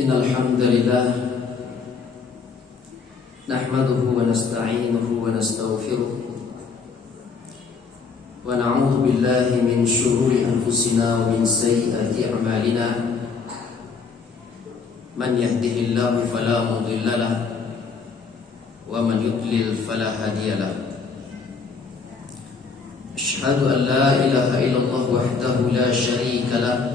Innal hamdalillah nahmaduhu wa nasta'inuhu wa nastaghfiruh wa na'udzu billahi min shururi anfusina wa min sayyiati a'malina. Man yahdihillahu fala mudilla lahu wa man yudlil fala hadiya lahu. Asyhadu an la ilaha illallah wahdahu la syarika lahu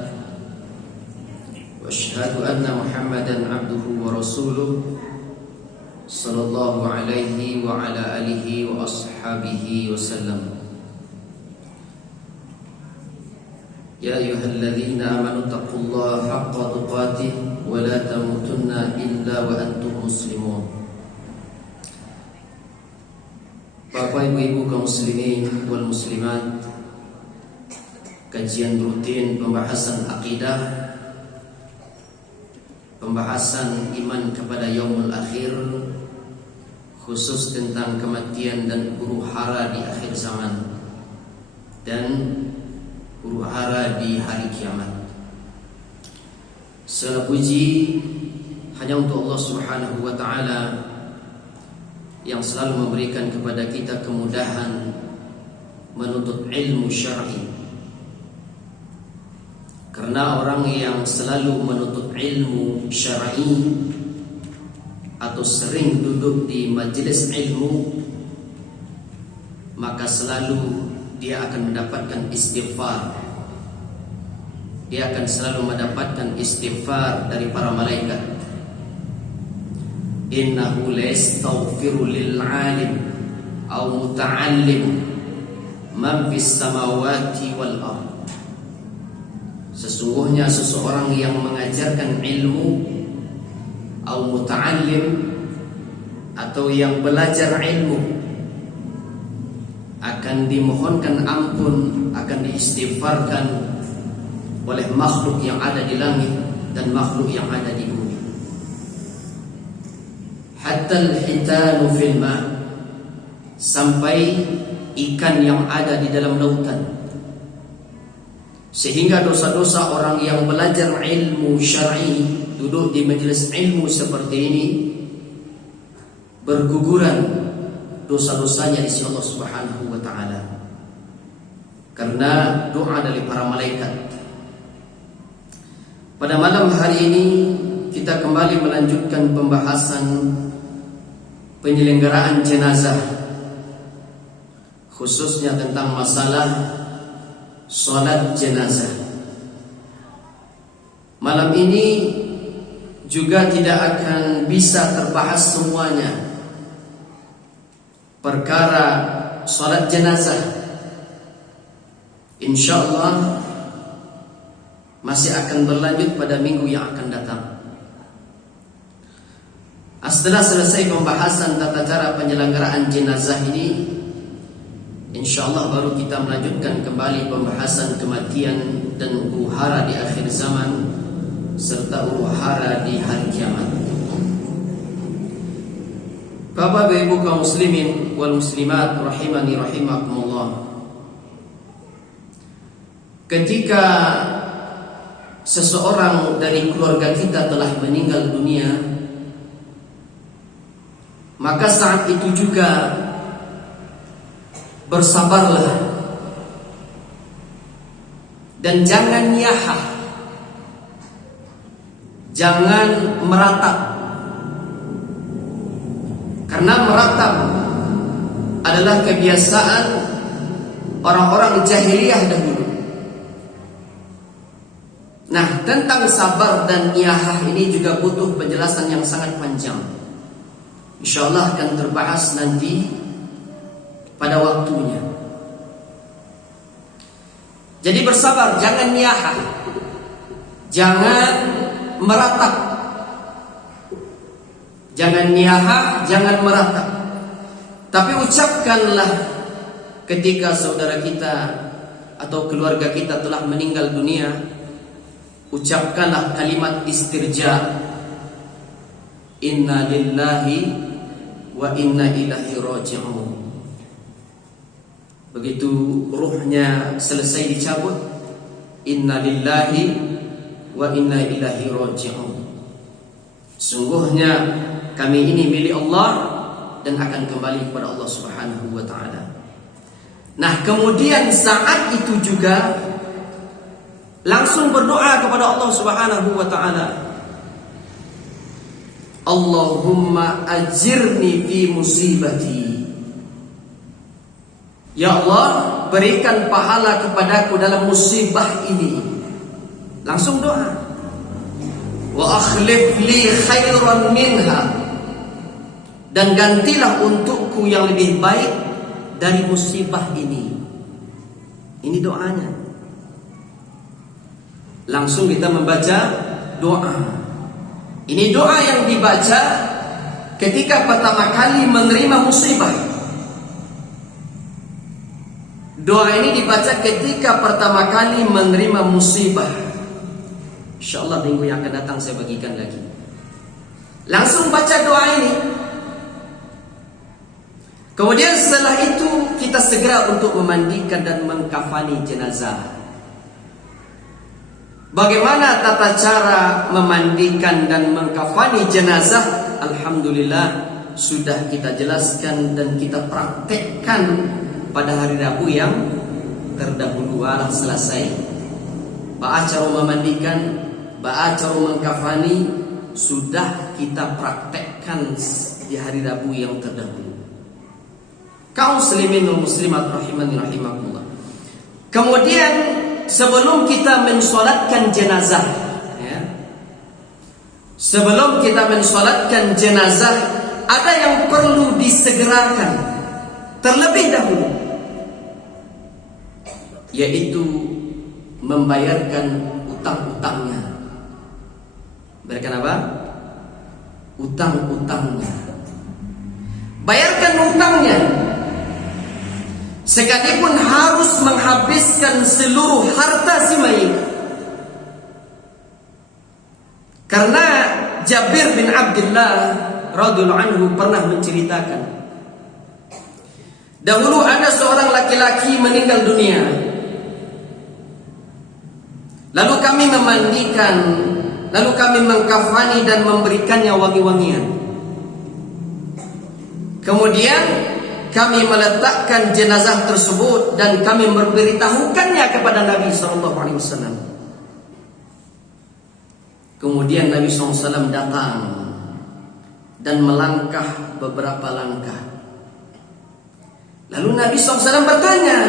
wa asyhadu anna Muhammadan abduhu wa rasuluh sallallahu alaihi wa ala alihi wa ashabihi wa sallam. Ya ayyuhalladzina amanu taqullaha haqqa tuqatih wa la tamutunna illa wa antum muslimun. Bapak ibu kaum muslimin wal muslimat, kajian rutin pembahasan akidah, pembahasan iman kepada yaumul akhir, khusus tentang kematian dan huru-hara di akhir zaman dan huru-hara di hari kiamat. Segala puji hanya untuk Allah Subhanahu wa taala yang selalu memberikan kepada kita kemudahan menuntut ilmu syar'i. Karena orang yang selalu menuntut ilmu syar'i atau sering duduk di majelis ilmu, maka selalu dia akan mendapatkan istighfar. Dia akan selalu mendapatkan istighfar dari para malaikat. Innahu layastaghfiru lil 'alim aw muta'allim man fis samawati wal ardh. Sesungguhnya seseorang yang mengajarkan ilmu aw muta'allim atau yang belajar ilmu akan dimohonkan ampun, akan diistighfarkan oleh makhluk yang ada di langit dan makhluk yang ada di bumi. Hatta al-hitanu fil ma, sampai ikan yang ada di dalam lautan. Sehingga dosa-dosa orang yang belajar ilmu syar'i, duduk di majelis ilmu seperti ini, berguguran dosa-dosanya di sisi Allah Subhanahu wa taala. Karena doa dari para malaikat. Pada malam hari ini kita kembali melanjutkan pembahasan penyelenggaraan jenazah, khususnya tentang masalah salat jenazah. Malam ini juga tidak akan bisa terbahas semuanya perkara salat jenazah. InsyaAllah masih akan berlanjut pada minggu yang akan datang. Setelah selesai pembahasan tata cara penyelenggaraan jenazah ini, InsyaAllah baru kita melanjutkan kembali pembahasan kematian dan huru-hara di akhir zaman serta huru-hara di hari kiamat. Bapak ibu kaum muslimin wal muslimat rahimani rahimakumullah. Ketika seseorang dari keluarga kita telah meninggal dunia, maka saat itu juga bersabarlah dan jangan niyahah, jangan meratap. Karena meratap adalah kebiasaan orang-orang jahiliyah dahulu. Nah, tentang sabar dan niyahah ini juga butuh penjelasan yang sangat panjang. InsyaAllah akan terbahas nanti pada waktunya. Jadi bersabar, jangan niyahah, jangan meratap. Jangan niyahah, jangan meratap. Tapi ucapkanlah ketika saudara kita atau keluarga kita telah meninggal dunia, ucapkanlah kalimat istirja. Inna lillahi wa inna ilaihi raji'un. Begitu ruhnya selesai dicabut, inna lillahi wa inna ilaihi raji'un. Sungguhnya kami ini milik Allah dan akan kembali kepada Allah Subhanahu wa ta'ala. Nah, kemudian saat itu juga langsung berdoa kepada Allah Subhanahu wa ta'ala. Allahumma ajirni fi musibati. Ya Allah, berikan pahala kepadaku dalam musibah ini. Langsung doa. Wa akhlif li khairan minha. Dan gantilah untukku yang lebih baik dari musibah ini. Ini doanya. Langsung kita membaca doa. Ini doa yang dibaca ketika pertama kali menerima musibah. Doa ini dibaca ketika pertama kali menerima musibah. InsyaAllah minggu yang akan datang saya bagikan lagi. Langsung baca doa ini. Kemudian setelah itu kita segera untuk memandikan dan mengkafani jenazah. Bagaimana tata cara memandikan dan mengkafani jenazah? Alhamdulillah sudah kita jelaskan dan kita praktekkan pada hari Rabu yang terdahulu. Arah selesai. Ba'acaru memandikan, ba'acaru mengkafani sudah kita praktekkan di hari Rabu yang terdahulu. Kaum muslimin wal muslimat rahimani rahimakumullah. Kemudian sebelum kita mensolatkan jenazah, ya, sebelum kita mensolatkan jenazah, ada yang perlu disegerakan terlebih dahulu, yaitu membayarkan utang-utangnya. Bayarkan apa? Utang-utangnya. Bayarkan utangnya. Sekalipun harus menghabiskan seluruh harta si mayit. Karena Jabir bin Abdullah radhiyallahu anhu pernah menceritakan, dahulu ada seorang laki-laki meninggal dunia. Lalu kami memandikan, lalu kami mengkafani dan memberikannya wangi-wangian. Kemudian kami meletakkan jenazah tersebut dan kami memberitahukannya kepada Nabi SAW. Kemudian Nabi SAW datang dan melangkah beberapa langkah. Lalu Nabi SAW bertanya,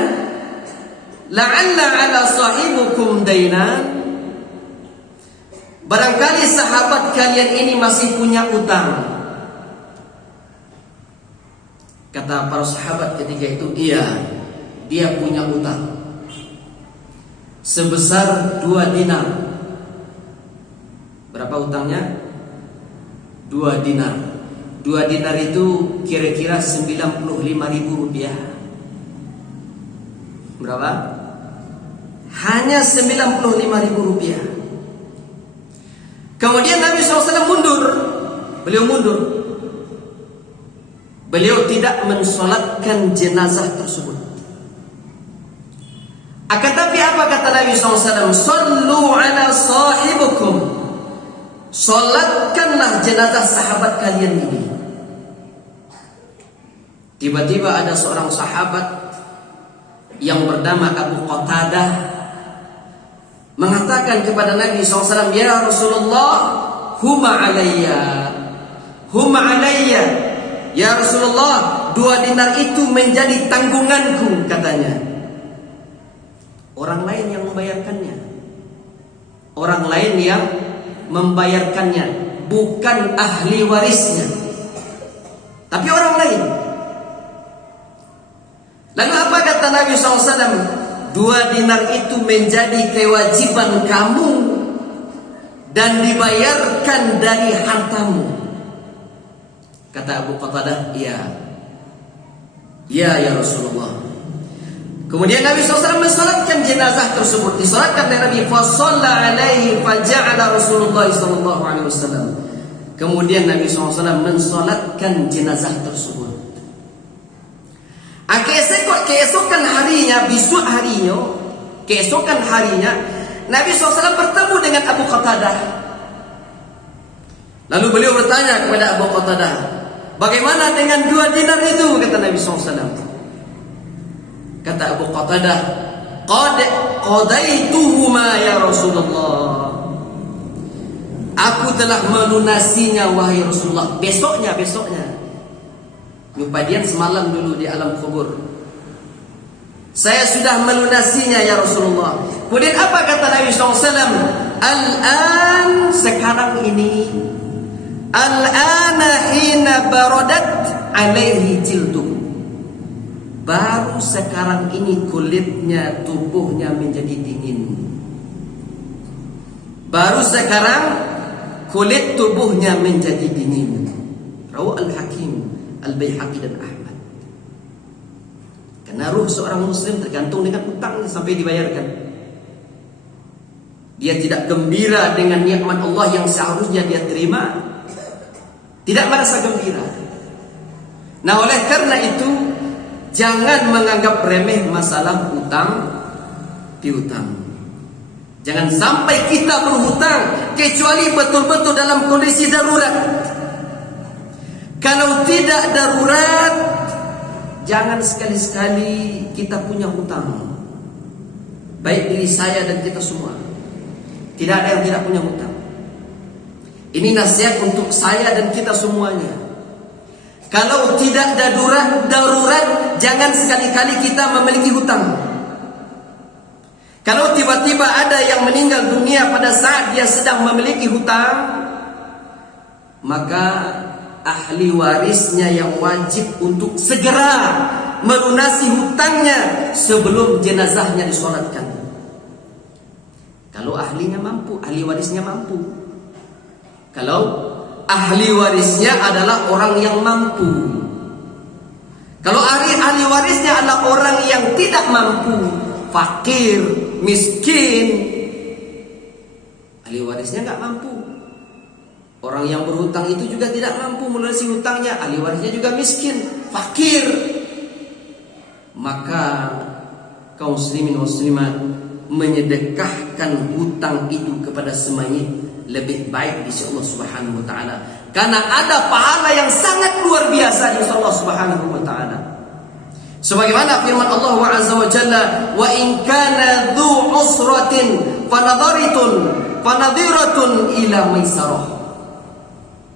la'alla ala sahibukum dainan. Barangkali sahabat kalian ini masih punya utang. Kata para sahabat ketika itu, iya, dia punya utang sebesar 2 dinar. Berapa utangnya? 2 dinar. 2 dinar itu kira-kira 95.000 rupiah. Berapa? Hanya 95.000 rupiah. Kemudian Nabi SAW mundur. Beliau mundur. Beliau tidak mensolatkan jenazah tersebut. Akan tapi apa kata Nabi SAW? Sallu ala sahibukum. Solatkanlah jenazah sahabat kalian ini. Tiba-tiba ada seorang sahabat yang bernama Abu Qatadah mengatakan kepada Nabi SAW, ya Rasulullah, huma alayya, huma alayya. Ya Rasulullah, 2 dinar itu menjadi tanggunganku, katanya. Orang lain yang membayarkannya. Orang lain yang membayarkannya, bukan ahli warisnya, tapi orang lain. Lalu apa kata Nabi SAW? 2 dinar itu menjadi kewajiban kamu dan dibayarkan dari hartamu. Kata Abu Qatadah, iya. Ya Rasulullah. Kemudian Nabi SAW mensalatkan jenazah tersebut. Disalatkan oleh Nabi. Fasalla alaihi faja'ala Rasulullah SAW. Kemudian Nabi SAW mensalatkan jenazah tersebut. Keesokan harinya, besok harinya, keesokan harinya, Nabi SAW bertemu dengan Abu Qatadah. Lalu beliau bertanya kepada Abu Qatadah, bagaimana dengan 2 dinar itu? Kata Nabi SAW. Kata Abu Qatadah, qad qadaituhuma ya Rasulullah. Aku telah melunasinya wahai Rasulullah. Besoknya. Nyupadian semalam dulu di alam kubur. Saya sudah melunasinya ya Rasulullah. Kemudian apa kata Nabi SAW? Al-an, sekarang ini. Al-ana hina baradat alaihi jilduh. Baru sekarang ini kulitnya, tubuhnya menjadi dingin. Baru sekarang kulit tubuhnya menjadi dingin. Rawi Al-Hakim, Al-Baihaqi dan Ahmad. Karena ruh seorang muslim tergantung dengan hutangnya sampai dibayarkan. Dia tidak gembira dengan nikmat Allah yang seharusnya dia terima. Tidak merasa gembira. Nah, oleh karena itu jangan menganggap remeh masalah hutang piutang. Jangan sampai kita berhutang kecuali betul-betul dalam kondisi darurat. Kalau tidak darurat, jangan sekali-sekali kita punya hutang. Baik diri saya dan kita semua. Tidak ada yang tidak punya hutang. Ini nasihat untuk saya dan kita semuanya. Kalau tidak darurat, jangan sekali-kali kita memiliki hutang. Kalau tiba-tiba ada yang meninggal dunia pada saat dia sedang memiliki hutang, maka ahli warisnya yang wajib untuk segera melunasi hutangnya sebelum jenazahnya disolatkan. Kalau ahlinya mampu, ahli warisnya mampu. Kalau ahli warisnya adalah orang yang mampu. Kalau ahli warisnya adalah orang yang tidak mampu, fakir, miskin, ahli warisnya nggak mampu. Orang yang berhutang itu juga tidak mampu melunasi hutangnya, ahli warisnya juga miskin, fakir. Maka kaum muslimin muslimat menyedekahkan hutang itu kepada semayit lebih baik di sisi Allah Subhanahu wa taala. Karena ada pahala yang sangat luar biasa di sisi Allah Subhanahu wa taala. Sebagaimana firman Allah Azza wa Jalla, "Wa in kana dzu usratin fanadhiratun ila maisarah."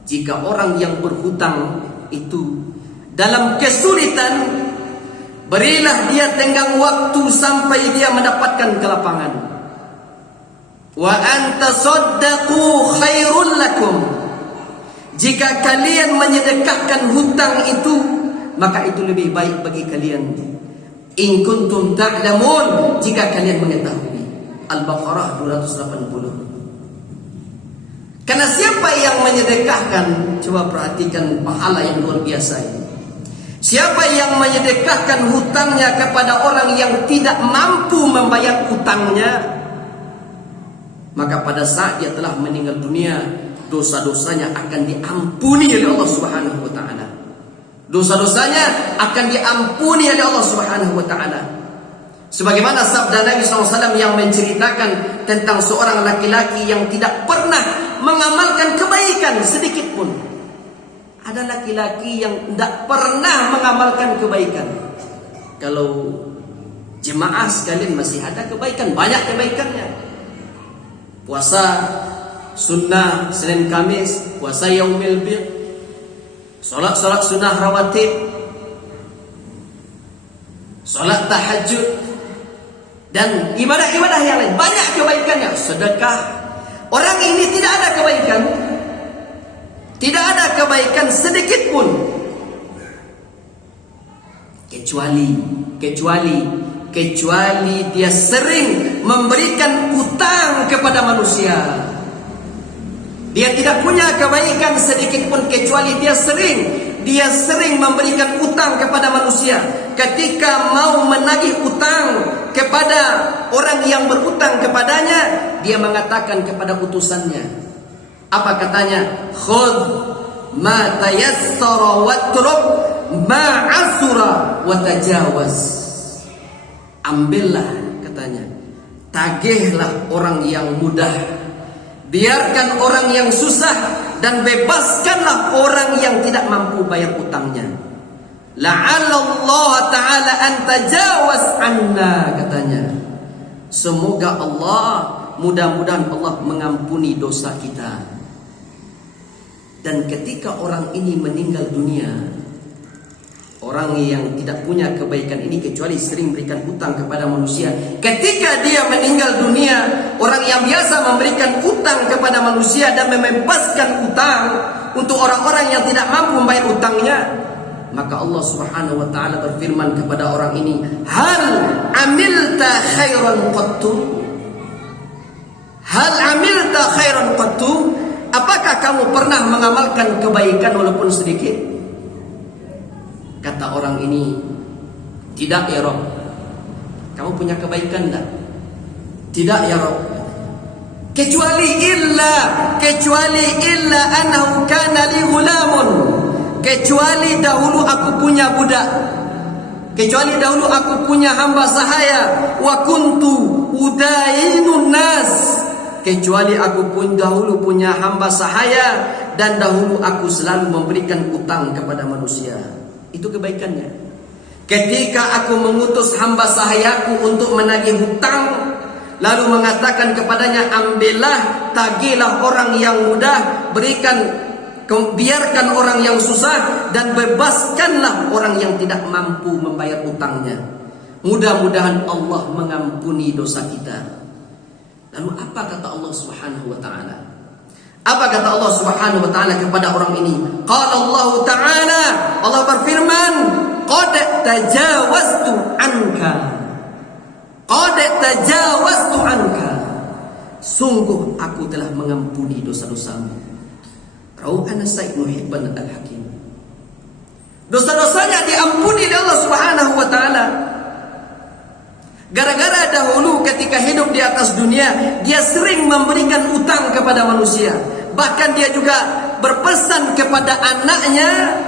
Jika orang yang berhutang itu dalam kesulitan, berilah dia tenggang waktu sampai dia mendapatkan kelapangan. Wa antasaddaqu khairul lakum. Jika kalian menyedekahkan hutang itu, maka itu lebih baik bagi kalian. In kuntum ta'lamun, jika kalian mengetahui. Al-Baqarah 280. Karena siapa yang menyedekahkan, coba perhatikan pahala yang luar biasa ini. Siapa yang menyedekahkan hutangnya kepada orang yang tidak mampu membayar hutangnya, maka pada saat dia telah meninggal dunia, dosa-dosanya akan diampuni oleh Allah Subhanahu wa taala. Dosa-dosanya akan diampuni oleh Allah Subhanahu wa taala. Sebagaimana sabda Nabi SAW yang menceritakan tentang seorang laki-laki yang tidak pernah mengamalkan kebaikan sedikit pun. Ada laki-laki yang tidak pernah mengamalkan kebaikan. Kalau jemaah sekalian masih ada kebaikan, banyak kebaikannya. Puasa sunnah Senin Kamis, puasa Yaumil Bir, salat sunnah rawatib, salat tahajud, dan ibadah-ibadah yang lain. Banyak kebaikannya. Sedekah. Orang ini tidak ada kebaikan. Tidak ada kebaikan sedikit pun. Kecuali dia sering memberikan utang kepada manusia. Dia tidak punya kebaikan sedikit pun kecuali dia sering memberikan utang kepada manusia. Ketika mau menagih utang kepada orang yang berutang kepadanya, dia mengatakan kepada utusannya, apa katanya? Khudh ma tayassara watruk ma asura wa tajawaz. Ambillah, katanya, tagihlah orang yang mudah, biarkan orang yang susah, dan bebaskanlah orang yang tidak mampu bayar utangnya. La'allallah ta'ala an tajawaz anna, katanya. Semoga Allah, mudah-mudahan Allah mengampuni dosa kita. Dan ketika orang ini meninggal dunia, orang yang tidak punya kebaikan ini kecuali sering berikan hutang kepada manusia, ketika dia meninggal dunia, orang yang biasa memberikan hutang kepada manusia dan membebaskan hutang untuk orang-orang yang tidak mampu membayar hutangnya, maka Allah Subhanahu wa taala berfirman kepada orang ini, hal amilta khairan qattu? Hal amilta khairan qattu? Apakah kamu pernah mengamalkan kebaikan walaupun sedikit? Kata orang ini, tidak ya Rabb. Kamu punya kebaikan tak? Tidak ya Rabb. Kecuali illa annahu kana li ghulamun. Kecuali dahulu aku punya budak. Kecuali dahulu aku punya hamba sahaya. Wa kuntu udainun nas. Kecuali aku pun dahulu punya hamba sahaya, dan dahulu aku selalu memberikan utang kepada manusia. Itu kebaikannya. Ketika aku mengutus hamba sahayaku untuk menagih hutang, lalu mengatakan kepadanya, ambillah, tagihlah orang yang mudah, biarkan orang yang susah, dan bebaskanlah orang yang tidak mampu membayar utangnya. Mudah-mudahan Allah mengampuni dosa kita. Lalu apa kata Allah Subhanahu wa taala? Apa kata Allah Subhanahu wa taala kepada orang ini? Qala Allah taala, Allah berfirman, qad tajawaztu anka. Qad tajawaztu anka. Sungguh aku telah mengampuni dosa-dosamu. Rawu An-Nasai Ibnu Hibban Al-Hakim. Dosa-dosanya diampuni oleh Allah Subhanahu wa taala. Gara-gara dahulu ketika hidup di atas dunia, dia sering memberikan utang kepada manusia. Bahkan dia juga berpesan kepada anaknya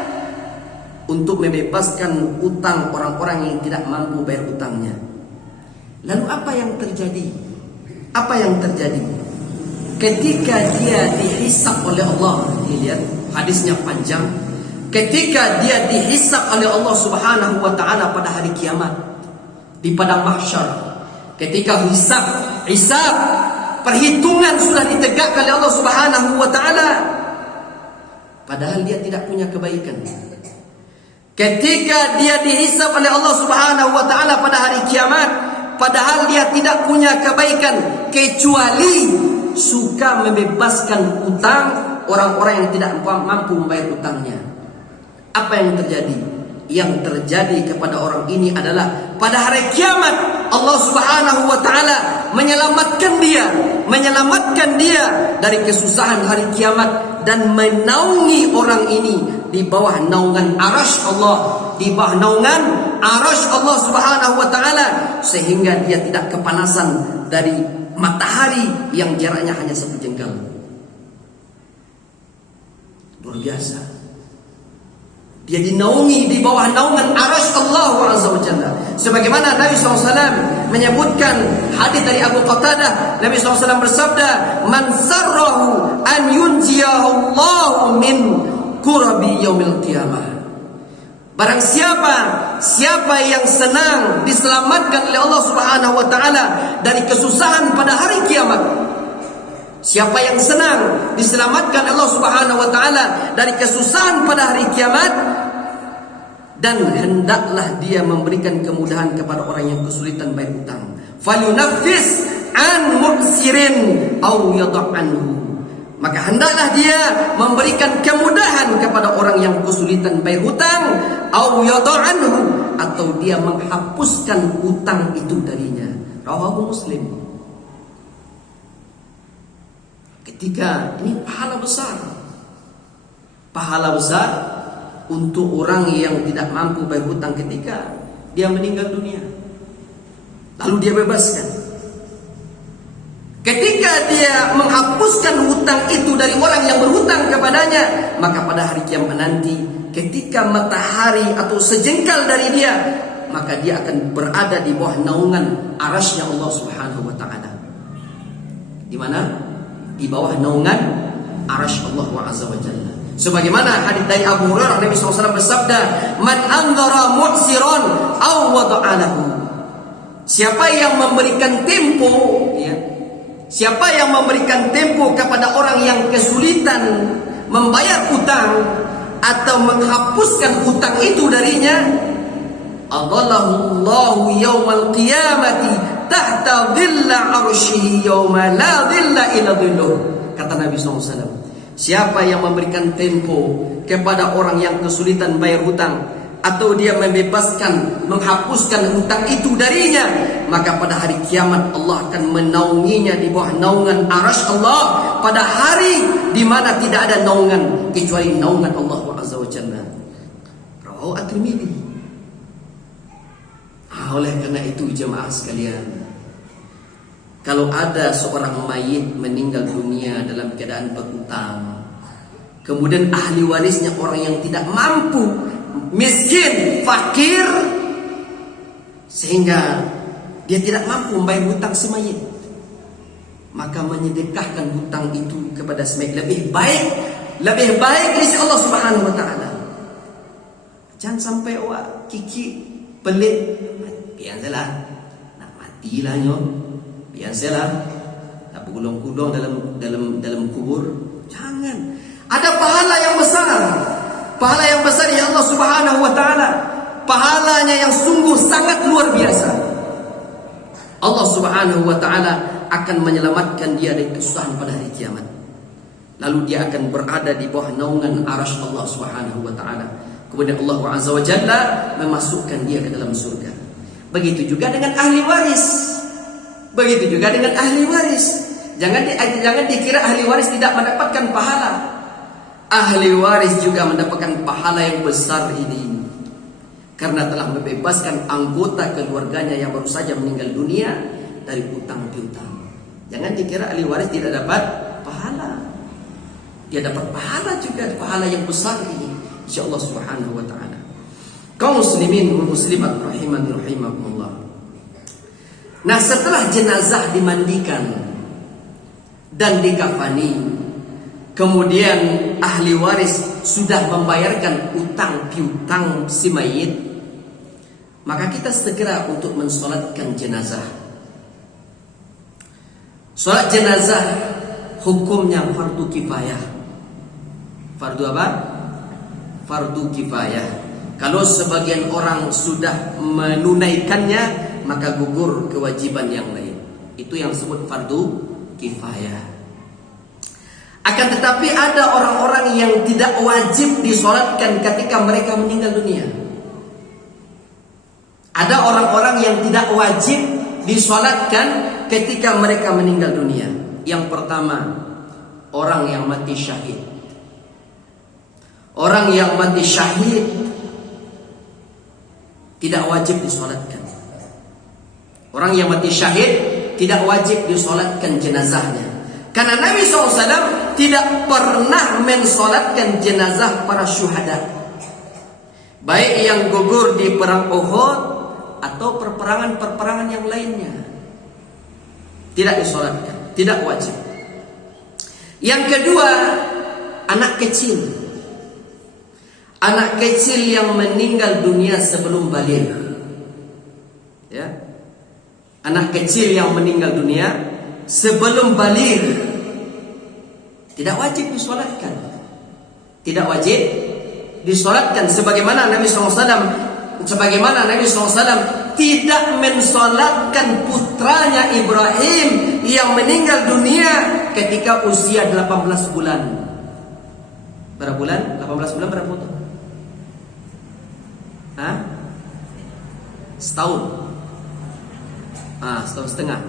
untuk membebaskan utang orang-orang yang tidak mampu bayar utangnya. Lalu apa yang terjadi? Apa yang terjadi? Ketika dia dihisab oleh Allah, lihat hadisnya panjang. Ketika dia dihisab oleh Allah Subhanahu wa taala pada hari kiamat, di padang mahsyar, ketika hisab, perhitungan sudah ditegakkan oleh Allah Subhanahu wa taala, padahal dia tidak punya kebaikan. Ketika dia dihisab oleh Allah Subhanahu wa taala pada hari kiamat, padahal dia tidak punya kebaikan kecuali suka membebaskan utang orang-orang yang tidak mampu membayar utangnya. Apa yang terjadi? Yang terjadi kepada orang ini adalah pada hari kiamat Allah Subhanahu wa taala menyelamatkan dia dari kesusahan hari kiamat dan menaungi orang ini di bawah naungan arasy Allah, di bawah naungan arasy Allah Subhanahu wa taala, sehingga dia tidak kepanasan dari matahari yang jaraknya hanya 1 jengkal. Luar biasa. Dia dinaungi di bawah naungan arasy Allah Azza wa Jalla. Sebagaimana Nabi SAW menyebutkan hadis dari Abu Qatadah, Nabi SAW bersabda, "Man sarrahu an yunjiyahu Allah min kurabi yaumil qiyamah." Barang siapa yang senang diselamatkan oleh Allah Subhanahu wa taala dari kesusahan pada hari kiamat. Siapa yang senang diselamatkan Allah Subhanahu wa taala dari kesusahan pada hari kiamat, dan hendaklah dia memberikan kemudahan kepada orang yang kesulitan bayar hutang. Falyunaffis an mu'sirin aw yad'anhu. Maka hendaklah dia memberikan kemudahan kepada orang yang kesulitan bayar hutang, aw yad'anhu, atau dia menghapuskan hutang itu darinya. Rawahu Muslim. Ketika ini pahala besar untuk orang yang tidak mampu bayar hutang ketika dia meninggal dunia, lalu dia bebaskan. Ketika dia menghapuskan hutang itu dari orang yang berhutang kepadanya, maka pada hari kiamat nanti, ketika matahari atau sejengkal dari dia, maka dia akan berada di bawah naungan arasy Allah Subhanahu wa taala. Di mana? Di bawah naungan arasy Allah Azza wa Jalla. Sebagaimana hadits dari Abu Hurairah, Nabi SAW bersabda, "Man anzara mu'siran aw wada'alahu." Siapa yang memberikan tempo, ya, siapa yang memberikan tempo kepada orang yang kesulitan membayar utang atau menghapuskan utang itu darinya, adallahu Allahu yaumal qiyamati tahta dhilla arsyihi yauma la dhilla illa dhilluh. Kata Nabi SAW, siapa yang memberikan tempo kepada orang yang kesulitan bayar hutang atau dia membebaskan, menghapuskan hutang itu darinya, maka pada hari kiamat Allah akan menaunginya di bawah naungan arasy Allah pada hari di mana tidak ada naungan kecuali naungan Allah Azza wa Jalla. Rawahu At-Tirmidzi. Oleh karena itu jemaah sekalian, kalau ada seorang mayit meninggal dunia dalam keadaan berhutang, kemudian ahli warisnya orang yang tidak mampu, miskin, fakir, sehingga dia tidak mampu membayar hutang si mayit, maka menyedekahkan hutang itu kepada si mayit lebih baik di sisi Allah Subhanahu wa taala. Jangan sampai kiki pelit, biasalah nak matilah nyo, biasalah nak bergulung-gulung dalam kubur. Jangan. Ada pahala yang besar. Pahala yang besar ya Allah Subhanahu wa taala. Pahalanya yang sungguh sangat luar biasa. Allah Subhanahu wa taala akan menyelamatkan dia dari kesusahan pada hari kiamat. Lalu dia akan berada di bawah naungan arasy Allah Subhanahu wa taala. Kemudian Allah Azza wa Jalla memasukkan dia ke dalam surga. Begitu juga dengan ahli waris. Begitu juga dengan ahli waris. Jangan dikira ahli waris tidak mendapatkan pahala. Ahli waris juga mendapatkan pahala yang besar ini, karena telah membebaskan anggota keluarganya yang baru saja meninggal dunia dari utang piutang. Jangan dikira ahli waris tidak dapat pahala. Dia dapat pahala juga, pahala yang besar ini, insyaallah Subhanahu wa taala. Kaum muslimin wal muslimat rahimani rahimakumullah. Nah, setelah jenazah dimandikan dan dikafani, kemudian ahli waris sudah membayarkan utang piutang si mayit, maka kita segera untuk mensolatkan jenazah. Solat jenazah hukumnya fardu kifayah. Fardu apa? Fardu kifayah. Kalau sebagian orang sudah menunaikannya, maka gugur kewajiban yang lain. Itu yang disebut fardu kifayah. Akan tetapi ada orang-orang yang tidak wajib disolatkan ketika mereka meninggal dunia. Ada orang-orang yang tidak wajib disolatkan ketika mereka meninggal dunia. Yang pertama, orang yang mati syahid. Orang yang mati syahid tidak wajib disolatkan. Orang yang mati syahid tidak wajib disolatkan jenazahnya, karena Nabi SAW tidak pernah mensolatkan jenazah para syuhada, baik yang gugur di perang Uhud atau perperangan yang lainnya. Tidak disolatkan, tidak wajib. Yang kedua, anak kecil. Anak kecil yang meninggal dunia sebelum baligh. Ya. Anak kecil yang meninggal dunia sebelum baligh tidak wajib disolatkan. Tidak wajib disolatkan sebagaimana Nabi SAW tidak mensolatkan putranya Ibrahim yang meninggal dunia ketika usia 18 bulan. Berapa bulan? 18 bulan berapa bulan? Setahun. Setahun setengah.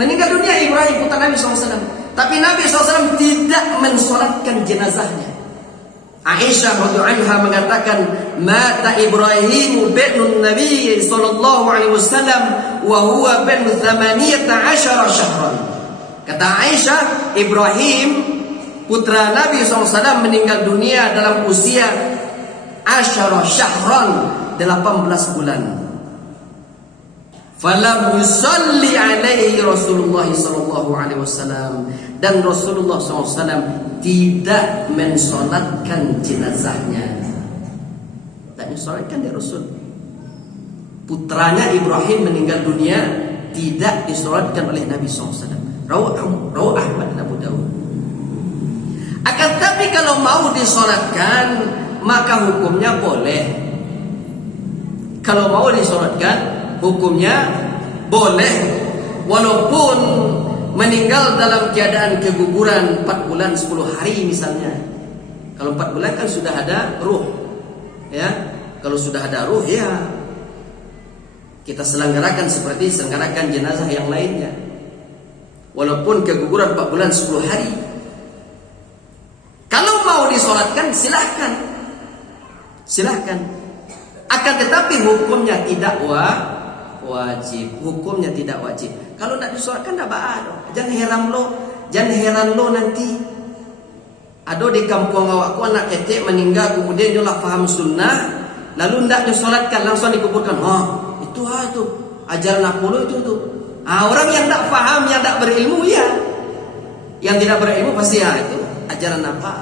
Meninggal dunia Ibrahim putra Nabi SAW. Tapi Nabi SAW tidak mensolatkan jenazahnya. Aisyah radhiyallahu anha mengatakan, mata Ibrahim binun Nabi sallallahu alaihi wasallam wa huwa bin 18 syahran. Kata Aisyah, Ibrahim putra Nabi SAW meninggal dunia dalam usia 10 syahran, 18 bulan. Falam yusalli alaihi Rasulullah sallallahu alaihi wasallam, dan Rasulullah SAW tidak mensolatkan jenazahnya. Tak mensolatkan dia Rasul. Putranya Ibrahim meninggal dunia, tidak disolatkan oleh Nabi SAW. Rawah Ahmad dan Abu Dawud. Akan tapi kalau mau disolatkan, maka hukumnya boleh. Kalau mau disolatkan, hukumnya boleh. Walaupun meninggal dalam keadaan keguguran 4 bulan 10 hari misalnya. Kalau 4 bulan kan sudah ada ruh, ya. Kalau sudah ada ruh, ya kita selenggarakan seperti selenggarakan jenazah yang lainnya. Walaupun keguguran 4 bulan 10 hari. Kalau mau disolatkan, silahkan. Silahkan. Akan tetapi hukumnya tidak wajib. Hukumnya tidak wajib. Kalau nak disolatkan, tak apa. Jangan heran lo nanti. Ada di kampung awakku anak kecil meninggal, kemudian dia lah faham sunnah, lalu tidak disolatkan, langsung dikuburkan. Itu ajaran apa lo itu? Orang yang tak faham, yang tak berilmu, ya. Yang tidak berilmu pasti itu ajaran apa?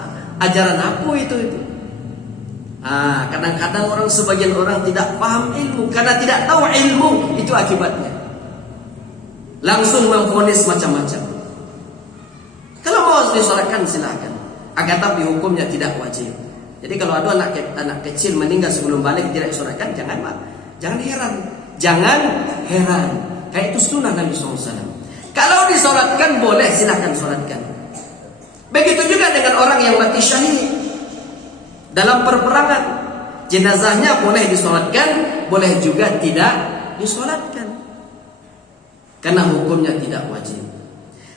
Ajaran apa itu? Kadang-kadang sebagian orang tidak paham ilmu karena tidak tahu ilmu, itu akibatnya. Langsung memvonis macam-macam. Kalau mau disolatkan silahkan. Akan tapi hukumnya tidak wajib. Jadi kalau ada anak kecil meninggal sebelum balik tidak disolatkan, jangan heran. Jangan heran. Kayak itu sunnah Nabi SAW. Kalau disolatkan boleh, silahkan solatkan. Begitu juga dengan orang yang mati syahid dalam perperangan, jenazahnya boleh disolatkan, boleh juga tidak disolatkan, karena hukumnya tidak wajib.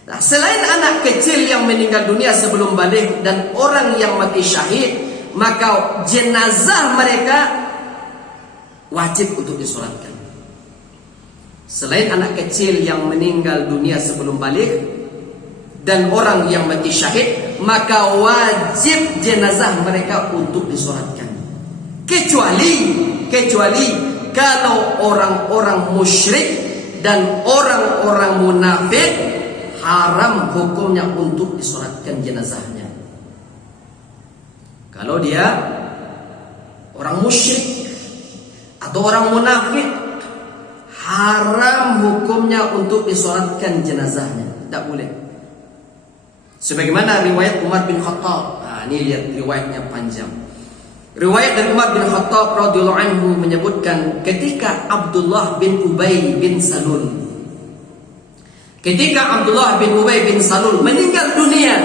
Nah, selain anak kecil yang meninggal dunia sebelum balik dan orang yang mati syahid, maka jenazah mereka wajib untuk disolatkan. Selain anak kecil yang meninggal dunia sebelum balik dan orang yang mati syahid, maka wajib jenazah mereka untuk disolatkan. Kecuali kalau orang-orang musyrik dan orang-orang munafik, haram hukumnya untuk disolatkan jenazahnya. Kalau dia orang musyrik atau orang munafik, haram hukumnya untuk disolatkan jenazahnya. Tak boleh. Sebagaimana riwayat Umar bin Khattab. Ini lihat riwayatnya panjang. Riwayat dari Umar bin Khattab radhiyallahu anhu menyebutkan ketika Abdullah bin Ubay bin Salul meninggal dunia,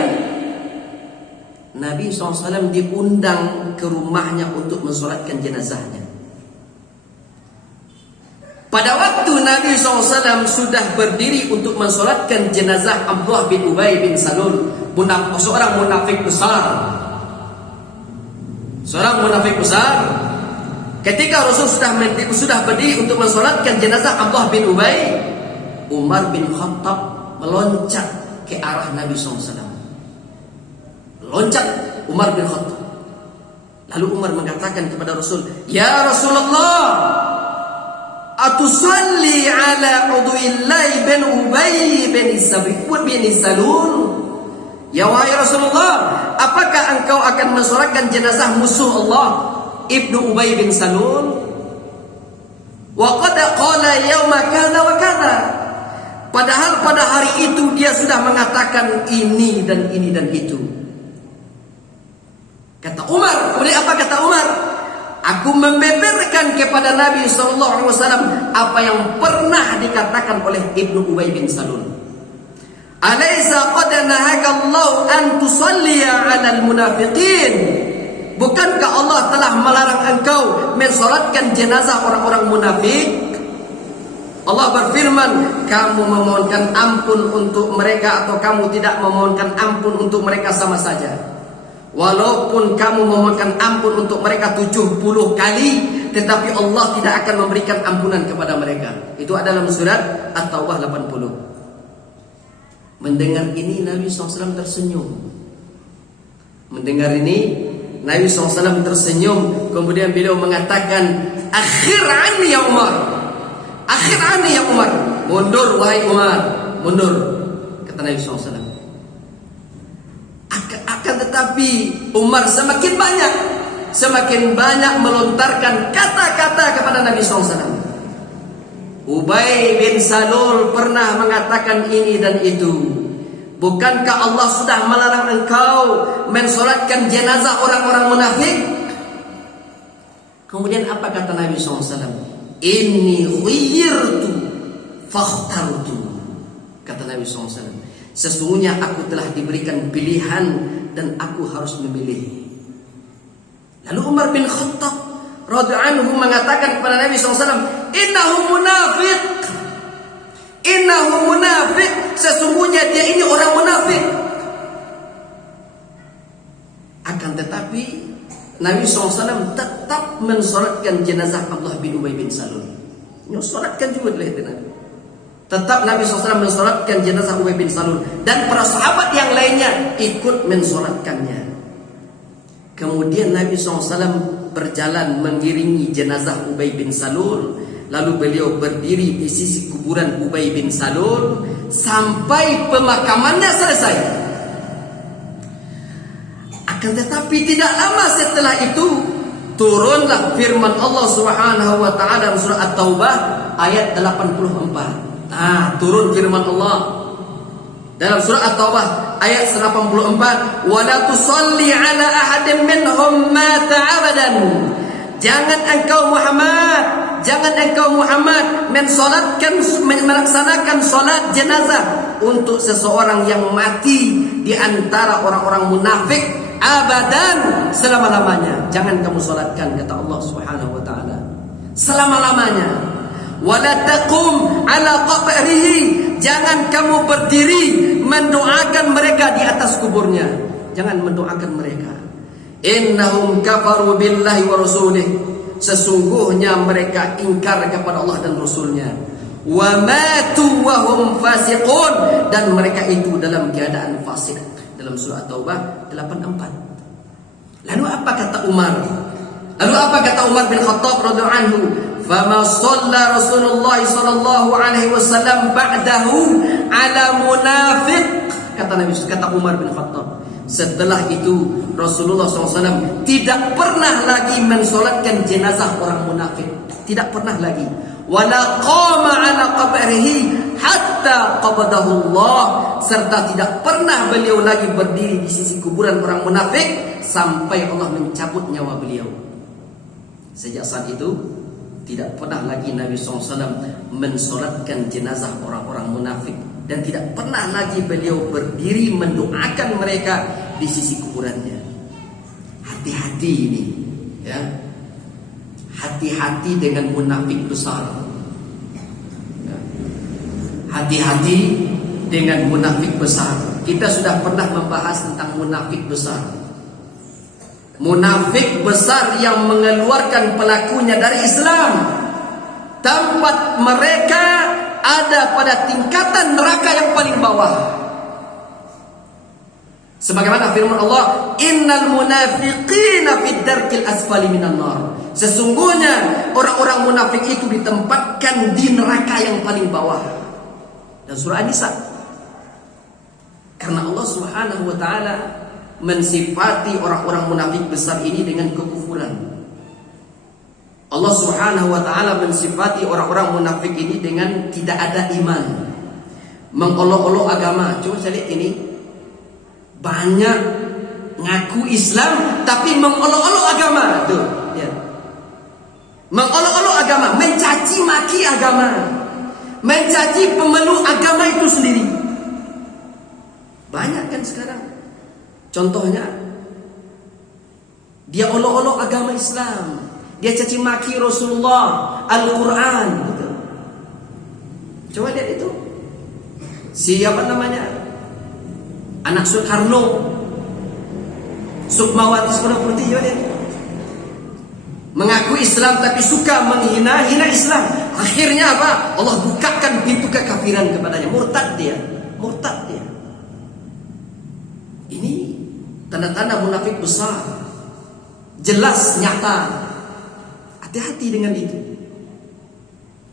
Nabi SAW diundang ke rumahnya untuk mensolatkan jenazahnya. Pada waktu Nabi SAW sudah berdiri untuk mensolatkan jenazah Abdullah bin Ubay bin Salul, seorang munafik besar. Ketika Rasul sudah berdiri untuk mensolatkan jenazah Abdullah bin Ubay, Umar bin Khattab meloncat ke arah Nabi SAW. Meloncat Umar bin Khattab. Lalu Umar mengatakan kepada Rasul, "Ya Rasulullah, atusalli ala udwillahi bin Ubay bin Salul?" Ya wahai Rasulullah, apakah engkau akan mensolatkan jenazah musuh Allah Ibnu Ubay bin Salul? Wa qad qala yauma kana wa kana. Padahal pada hari itu dia sudah mengatakan ini dan ini dan itu. Kata Umar, kemudian apa kata Umar? Aku membeberkan kepada Nabi SAW apa yang pernah dikatakan oleh Ibnu Ubay bin Salul. Alaysa qad nahaka Allah an tusalliya 'alal munafiqin? Bukankah Allah telah melarang engkau mensolatkan jenazah orang-orang munafik? Allah berfirman, kamu memohonkan ampun untuk mereka atau kamu tidak memohonkan ampun untuk mereka sama saja. Walaupun kamu memohonkan ampun untuk mereka 70 kali, tetapi Allah tidak akan memberikan ampunan kepada mereka. Itu adalah surat At-Taubah 80. Mendengar ini Nabi SAW tersenyum. Kemudian beliau mengatakan, "Akhir anni ya Umar." Akhirnya ya Umar, mundur wahai Umar, mundur, kata Nabi SAW. Akan tetapi Umar semakin banyak melontarkan kata-kata kepada Nabi SAW. Ubay bin Salul pernah mengatakan ini dan itu. Bukankah Allah sudah melarang engkau mensolatkan jenazah orang-orang munafik? Kemudian apa kata Nabi SAW? Inni khuyirtu fakhtartu. Kata Nabi SAW, sesungguhnya aku telah diberikan pilihan dan aku harus memilih. Lalu Umar bin Khattab radhiyallahu anhu mengatakan kepada Nabi SAW, innahu munafik, sesungguhnya dia ini orang munafik. Akan tetapi Nabi SAW tetap mensolatkan jenazah Abdullah bin Ubay bin Salul. Mensolatkan juga oleh Nabi. Tetap Nabi SAW mensolatkan jenazah Ubay bin Salul, dan para sahabat yang lainnya ikut mensolatkannya. Kemudian Nabi SAW berjalan mengiringi jenazah Ubay bin Salul. Lalu beliau berdiri di sisi kuburan Ubay bin Salul sampai pemakamannya selesai. Akan tetapi tidak lama setelah itu turunlah firman Allah Subhanahu wa taala dalam surah At-Taubah ayat 84. Turun firman Allah dalam surah At-Taubah ayat 84, "Wa la tusalli 'ala ahadin minhum mata abadan." Jangan engkau Muhammad melaksanakan salat jenazah untuk seseorang yang mati di antara orang-orang munafik abadan, selama-lamanya. Jangan kamu salatkan, kata Allah Subhanahu wa taala. Selama-lamanya. Wala taqum ala qabrihi. Jangan kamu berdiri mendoakan mereka di atas kuburnya. Jangan mendoakan mereka. Innahum kafaru billahi wa rasulih. Sesungguhnya mereka ingkar kepada Allah dan Rasulnya. Wa matu wa hum fasiqun. Dan mereka itu dalam keadaan fasik. Dalam surah Taubah 84. Lalu apa kata Umar? Bin Khattab radhiyallahu anhu? Fama shalla Rasulullah sallallahu alaihi wasallam ba'dahu ala munafiq. Kata Umar bin Khattab, setelah itu Rasulullah SAW tidak pernah lagi mensolatkan jenazah orang munafik. Tidak pernah lagi. Wala qama ala qabrihi hatta qabadahu Allah. Serta tidak pernah beliau lagi berdiri di sisi kuburan orang munafik sampai Allah mencabut nyawa beliau. Sejak saat itu tidak pernah lagi Nabi SAW mensolatkan jenazah orang-orang munafik, dan tidak pernah lagi beliau berdiri mendoakan mereka di sisi kuburannya. Hati-hati ini, ya. Hati-hati dengan munafik besar. Hati-hati dengan munafik besar. Kita sudah pernah membahas tentang munafik besar. Munafik besar yang mengeluarkan pelakunya dari Islam. Tempat mereka ada pada tingkatan neraka yang paling bawah. Sebagaimana firman Allah, innal munafiqina fid darkil asfali minan nar. Sesungguhnya orang-orang munafik itu ditempatkan di neraka yang paling bawah. Dan surah An-Nisa. Karena Allah Subhanahu wa taala mensifati orang-orang munafik besar ini dengan kekufuran. Allah Subhanahu wa taala mensifati orang-orang munafik ini dengan tidak ada iman, mengolok-olok agama. Coba saya lihat ini. Banyak ngaku Islam tapi mengolok-olok agama. Tuh, ya. Mengolok-olok agama, mencaci maki agama, mencaci pemeluk agama itu sendiri. Banyak kan sekarang. Contohnya, dia olok-olok agama Islam, dia caci maki Rasulullah, Al-Quran gitu. Coba lihat itu. Siapa namanya? Anak Soekarno, Sukmawati Soekarno-Putri, coba lihat. Mengaku Islam tapi suka menghina Islam. Akhirnya apa? Allah bukakan pintu kekafiran kepadanya. Murtad dia. Ini tanda-tanda munafik besar, jelas, nyata. Hati-hati dengan itu.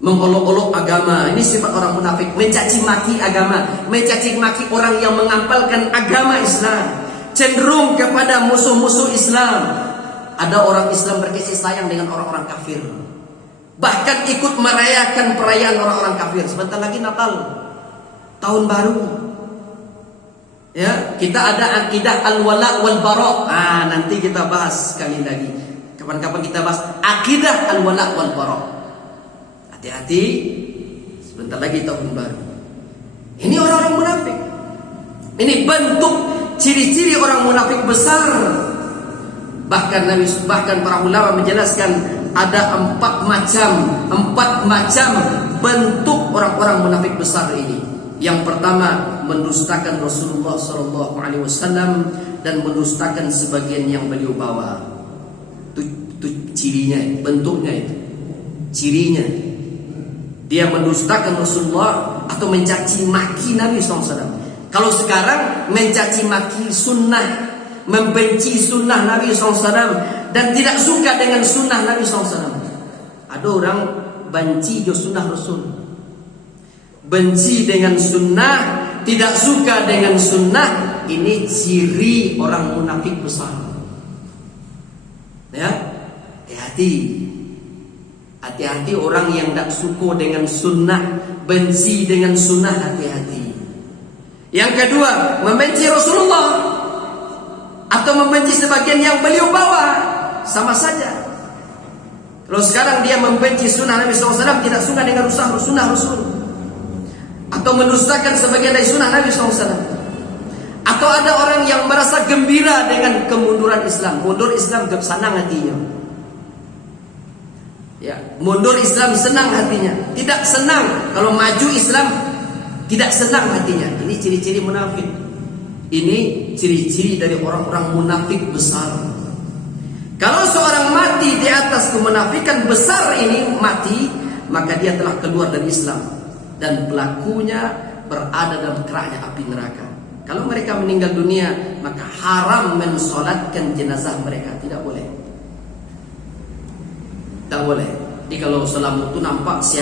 mengolok-olok agama. Ini sifat orang munafik, mencaci maki agama, mencaci maki orang yang mengampalkan agama Islam, cenderung kepada musuh-musuh Islam. Ada orang Islam berkasih sayang dengan orang-orang kafir, bahkan ikut merayakan perayaan orang-orang kafir. Sebentar lagi Natal, tahun baru. Ya, kita ada akidah al-wala wal bara. Nanti kita bahas sekali lagi. Kapan-kapan kita bahas akidah al-wala wal bara. Hati-hati, sebentar lagi tahun baru. Ini orang-orang munafik. Ini bentuk ciri-ciri orang munafik besar. Bahkan para ulama menjelaskan ada empat macam bentuk orang-orang munafik besar ini. Yang pertama, mendustakan Rasulullah SAW dan mendustakan sebagian yang beliau bawa. Itu cirinya, bentuknya itu. Cirinya, dia mendustakan Rasulullah atau mencaci maki Nabi SAW. Kalau sekarang mencaci maki sunnah, membenci sunnah Nabi SAW dan tidak suka dengan sunnah Nabi SAW. Ada orang benci sunnah Rasul, benci dengan sunnah, tidak suka dengan sunnah. Ini ciri orang munafik besar. Ya, hati-hati orang yang tidak suka dengan sunnah, benci dengan sunnah, hati-hati. Yang kedua, membenci Rasulullah atau membenci sebagian yang beliau bawa, sama saja. Kalau sekarang dia membenci sunnah Nabi SAW, tidak suka dengan sunnah Rasul, atau mendustakan sebagian dari sunnah Nabi SAW. Atau ada orang yang merasa gembira dengan kemunduran Islam, mundur Islam senang hatinya. Ya, mundur Islam senang hatinya, tidak senang kalau maju Islam, tidak senang hatinya. Ini ciri-ciri munafik. Ini ciri-ciri dari orang-orang munafik besar. Kalau seorang mati di atas kemunafikan besar ini, maka dia telah keluar dari Islam dan pelakunya berada dalam keraknya api neraka. Kalau mereka meninggal dunia, maka haram mensolatkan jenazah mereka. Tidak boleh. Tak boleh. Jadi kalau selama itu nampak si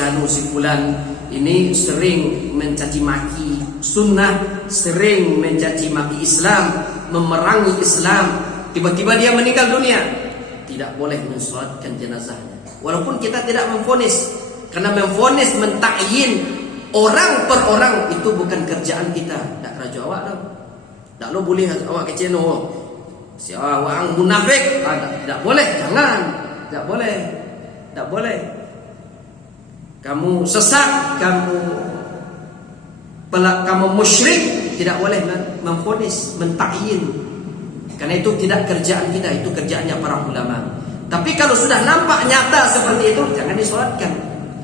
fulan ini sering mencaci maki sunnah, sering mencaci maki Islam, memerangi Islam, tiba-tiba dia meninggal dunia, tidak boleh mensolatkan jenazahnya. Walaupun kita tidak memvonis, karena memvonis, mentakyin orang per orang itu bukan kerjaan kita. Tak kerja awak dah. Tak lo boleh awak kecil no. Si awak munafik, tak boleh, jangan. Tak boleh. Tak boleh. Kamu sesat, kamu musyrik, tidak boleh memvonis, mentakyin. Karena itu tidak kerjaan kita, itu kerjaannya para ulama. Tapi kalau sudah nampak nyata seperti itu, jangan disolatkan.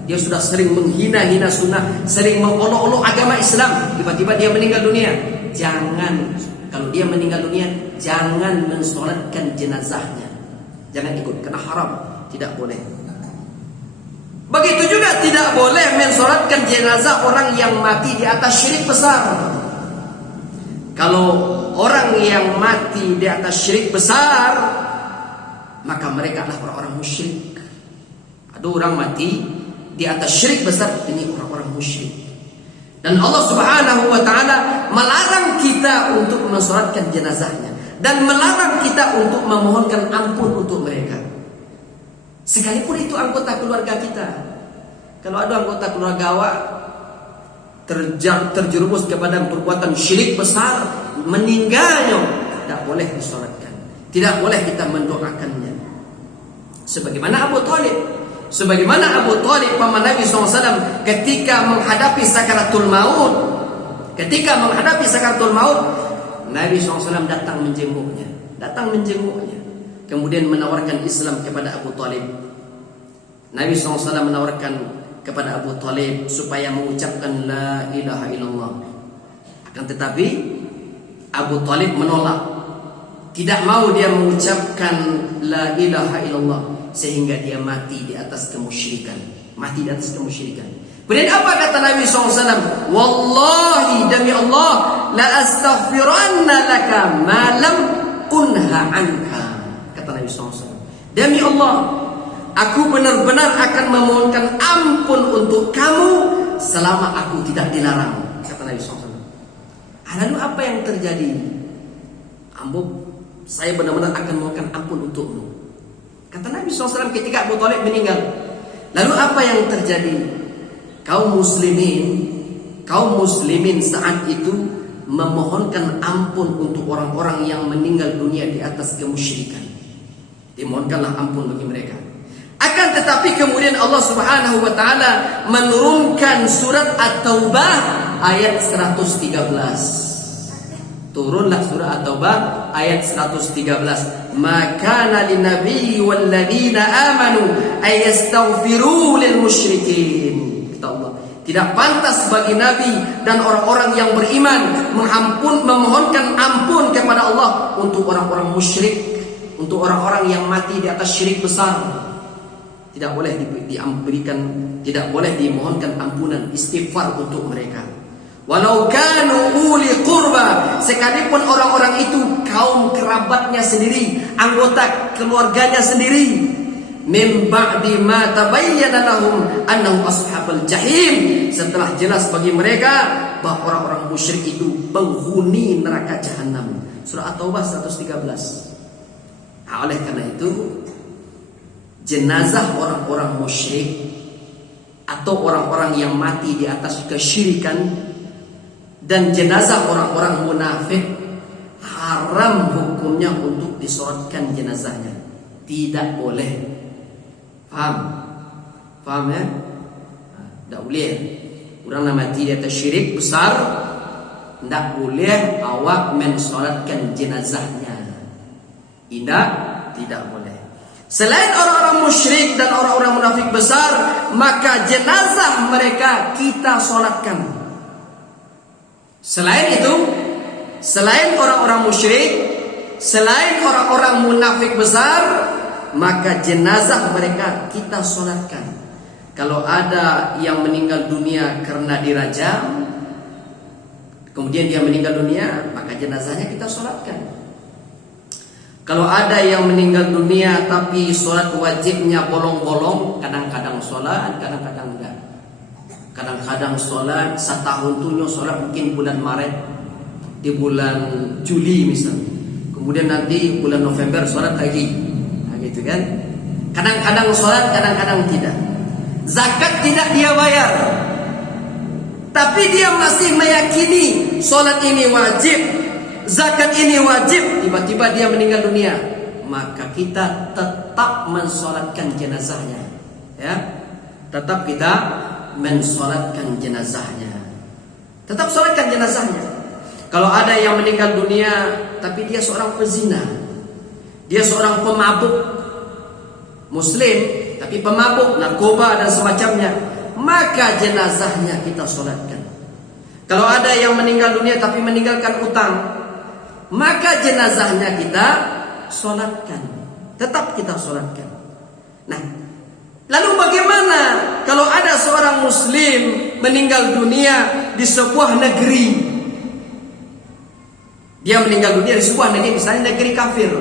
Dia sudah sering menghina-hina sunnah, sering mengolok-olok agama Islam, tiba-tiba dia meninggal dunia. Jangan, kalau dia meninggal dunia, jangan mensolatkan jenazahnya. Jangan ikut, karena haram, tidak boleh. Begitu juga tidak boleh mensolatkan jenazah orang yang mati di atas syirik besar. Kalau orang yang mati di atas syirik besar, maka mereka adalah orang-orang musyrik. Ada orang mati di atas syirik besar, ini orang-orang musyrik. Dan Allah Subhanahu wa taala melarang kita untuk mensolatkan jenazahnya dan melarang kita untuk memohonkan ampun untuk mereka. Sekalipun itu anggota keluarga kita. Kalau ada anggota keluarga awak terjerumus kepada perbuatan syirik besar, meninggalnya, tidak boleh disolatkan, tidak boleh kita mendoakannya. Sebagaimana Abu Talib paman Nabi SAW ketika menghadapi sakaratul maut, Nabi SAW datang menjenguknya, kemudian menawarkan Islam kepada Abu Talib. Nabi SAW menawarkan kepada Abu Talib supaya mengucapkan la ilaha illallah. Akan tetapi Abu Talib menolak, tidak mau dia mengucapkan la ilaha illallah, sehingga dia mati di atas kemusyrikan. Kemudian apa kata Nabi SAW? Wallahi, demi Allah, la astaghfiranna laka ma lam unha anka. Kata Nabi SAW, demi Allah, Aku benar-benar akan memohonkan ampun untuk kamu selama aku tidak dilarang, kata Nabi SAW. Lalu apa yang terjadi? Saya benar-benar akan memohonkan ampun untukmu, kata Nabi SAW ketika Abu Thalib meninggal. Lalu apa yang terjadi? Kaum muslimin saat itu memohonkan ampun untuk orang-orang yang meninggal dunia di atas kemusyrikan. Dimohonkanlah ampun bagi mereka. Akan tetapi kemudian Allah Subhanahu wa taala menurunkan surat At-Taubah ayat 113. Turunlah surah At-Taubah ayat 113. Maka lin nabiyyi wal ladzina amanu ay yastaghfiru lil musyrikin. Kata Allah, tidak pantas bagi nabi dan orang-orang yang beriman memohonkan ampun kepada Allah untuk orang-orang musyrik, untuk orang-orang yang mati di atas syirik besar. Tidak boleh tidak boleh dimohonkan ampunan, istighfar untuk mereka. Walau kanu uli qurba, sekalipun orang-orang itu kaum kerabatnya sendiri, anggota keluarganya sendiri. Min ba'di ma tabayyana lahum annahum ashabul jahim, setelah jelas bagi mereka bahwa orang-orang musyrik itu penghuni neraka jahanam. Surah At-Taubah 113. Nah, oleh karena itu jenazah orang-orang musyrik atau orang-orang yang mati di atas kesyirikan dan jenazah orang-orang munafik haram hukumnya untuk disolatkan jenazahnya. Tidak boleh. Paham ya? Tidak boleh. Orang yang mati di atas syirik besar, tidak boleh awak mensolatkan jenazahnya. Tidak boleh. Selain orang-orang musyrik dan orang-orang munafik besar, maka jenazah mereka kita solatkan. Selain itu, selain orang-orang musyrik, selain orang-orang munafik besar, maka jenazah mereka kita solatkan. Kalau ada yang meninggal dunia karena dirajam, kemudian dia meninggal dunia, maka jenazahnya kita solatkan. Kalau ada yang meninggal dunia tapi solat wajibnya bolong-bolong, kadang-kadang solat, kadang-kadang enggak. Kadang-kadang sholat setahun tuh sholat mungkin bulan Maret, di bulan Juli misalnya, kemudian nanti bulan November sholat lagi, nah, gitu kan? Kadang-kadang sholat, kadang-kadang tidak. Zakat tidak dia bayar, tapi dia masih meyakini sholat ini wajib, zakat ini wajib. Tiba-tiba dia meninggal dunia, maka kita tetap mensolatkan jenazahnya, ya, tetap kita mensolatkan jenazahnya. Tetap solatkan jenazahnya. Kalau ada yang meninggal dunia tapi dia seorang pezina, dia seorang pemabuk, muslim tapi pemabuk, narkoba dan semacamnya, maka jenazahnya kita solatkan. Kalau ada yang meninggal dunia tapi meninggalkan utang, maka jenazahnya kita solatkan. Tetap kita solatkan. Nah, lalu bagaimana kalau ada seorang muslim meninggal dunia di sebuah negeri? Dia meninggal dunia di sebuah negeri, misalnya negeri kafir.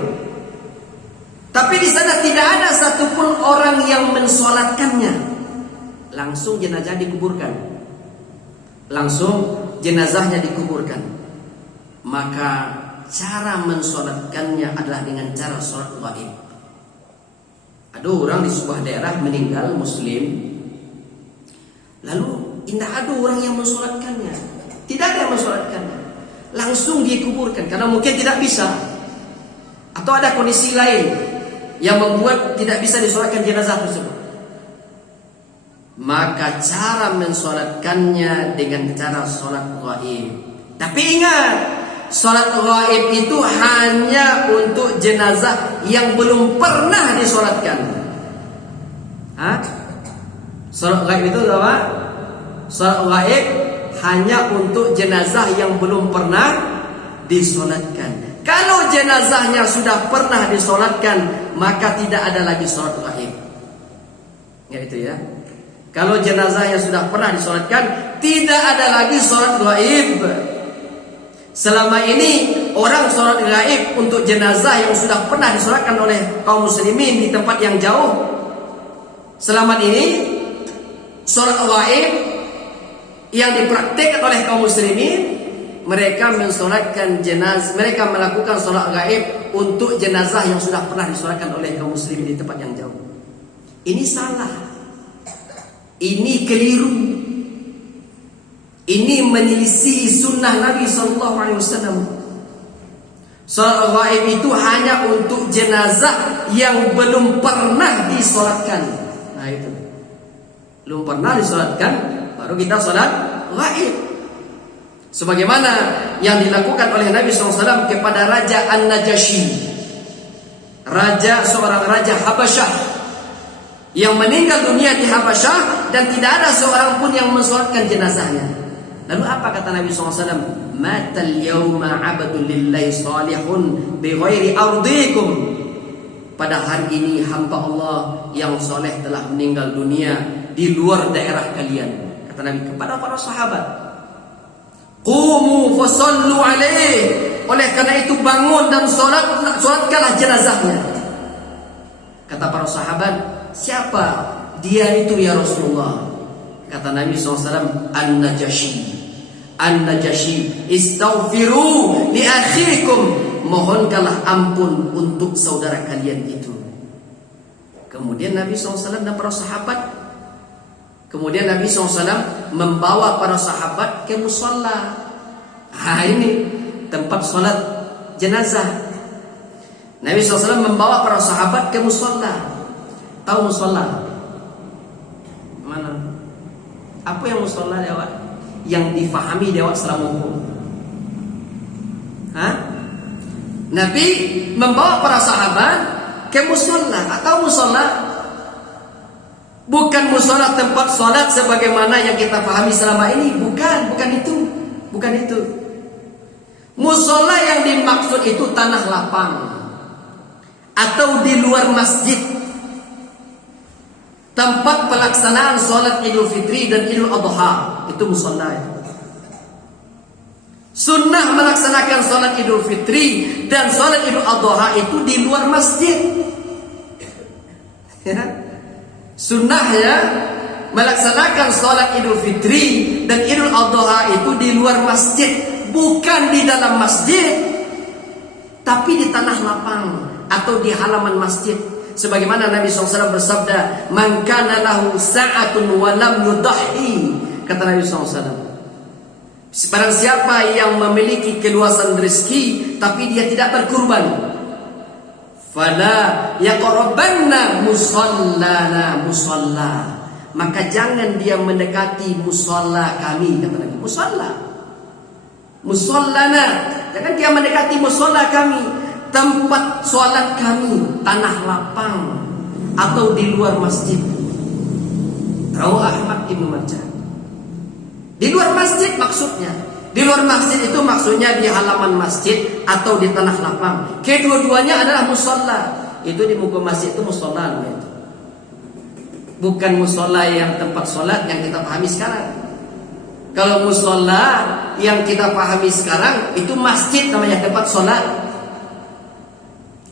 Tapi di sana tidak ada satupun orang yang mensolatkannya. Langsung jenazah dikuburkan. Langsung jenazahnya dikuburkan. Maka cara mensolatkannya adalah dengan cara solat gaib. Ada orang di sebuah daerah meninggal muslim, lalu tidak ada orang yang mensolatkannya, tidak ada yang mensolatkannya, langsung dikuburkan karena mungkin tidak bisa, atau ada kondisi lain yang membuat tidak bisa disolatkan jenazah tersebut. Maka cara mensolatkannya dengan cara solat gaib. Tapi ingat, solat gaib itu hanya untuk jenazah yang belum pernah disolatkan. Solat gaib itu apa? Solat gaib hanya untuk jenazah yang belum pernah disolatkan. Kalau jenazahnya sudah pernah disolatkan, maka tidak ada lagi solat gaib. Ya itu ya. Kalau jenazahnya sudah pernah disolatkan, tidak ada lagi solat gaib. Selama ini orang sholat gaib untuk jenazah yang sudah pernah disolatkan oleh kaum muslimin di tempat yang jauh, Selama ini sholat gaib yang dipraktikkan oleh kaum muslimin, mereka mensolatkan jenazah, mereka melakukan sholat gaib untuk jenazah yang sudah pernah disolatkan oleh kaum muslimin di tempat yang jauh. Ini salah. Ini keliru. Ini menyelisih sunnah Nabi SAW. Sholat gaib itu hanya untuk jenazah yang belum pernah disolatkan. Nah itu, belum pernah disolatkan, baru kita sholat gaib. Sebagaimana yang dilakukan oleh Nabi SAW kepada Raja An-Najasyi, seorang raja Habasyah yang meninggal dunia di Habasyah, dan tidak ada seorang pun yang mensolatkan jenazahnya. Lalu apa kata Nabi SAW? Matal yawma abadun lillahi salihun bighairi ardikum. Pada hari ini hamba Allah yang soleh telah meninggal dunia di luar daerah kalian. Kata Nabi kepada para sahabat, qumu fasallu alaih. Oleh karena itu bangun dan solatkanlah jenazahnya. Kata para sahabat, siapa dia itu ya Rasulullah? Kata Nabi SAW, An-Najasyi, istaghfiru li akhikum, mohonkanlah ampun untuk saudara kalian itu. Kemudian Nabi SAW dan para sahabat, kemudian Nabi SAW membawa para sahabat ke musalla. Ini tempat sholat jenazah. Nabi SAW membawa para sahabat ke musalla. Tahu musalla? Mana? Apa yang musalla dewat? Yang difahami dewat selama hukum? Nabi membawa para sahabat ke musalla. Atau musalla bukan musalla tempat sholat sebagaimana yang kita pahami selama ini. Bukan itu. Musalla yang dimaksud itu tanah lapang atau di luar masjid, tempat pelaksanaan sholat Idul Fitri dan Idul Adha. Itu musalla itu. Sunnah melaksanakan sholat Idul Fitri dan sholat Idul Adha itu di luar masjid. Sunnahnya melaksanakan sholat Idul Fitri dan Idul Adha itu di luar masjid, bukan di dalam masjid, tapi di tanah lapang atau di halaman masjid. Sebagaimana Nabi SAW bersabda, man kana lahu sa'atun wa lam yudahhi. Kata Nabi SAW, barang siapa yang memiliki keluasan rezeki tapi dia tidak berkurban, fala yaqrabanna musallana musalla, maka jangan dia mendekati musalla kami. Kata Nabi, musallana, jangan dia mendekati musalla kami, tempat sholat kami, tanah lapang atau di luar masjid. Rawi Ahmad Ibnu Majah. Di luar masjid maksudnya, di luar masjid itu maksudnya di halaman masjid atau di tanah lapang. Kedua-duanya adalah musalla. Itu di muka masjid itu musalla, bukan musalla yang tempat sholat yang kita pahami sekarang. Kalau musalla yang kita pahami sekarang itu masjid namanya, tempat sholat.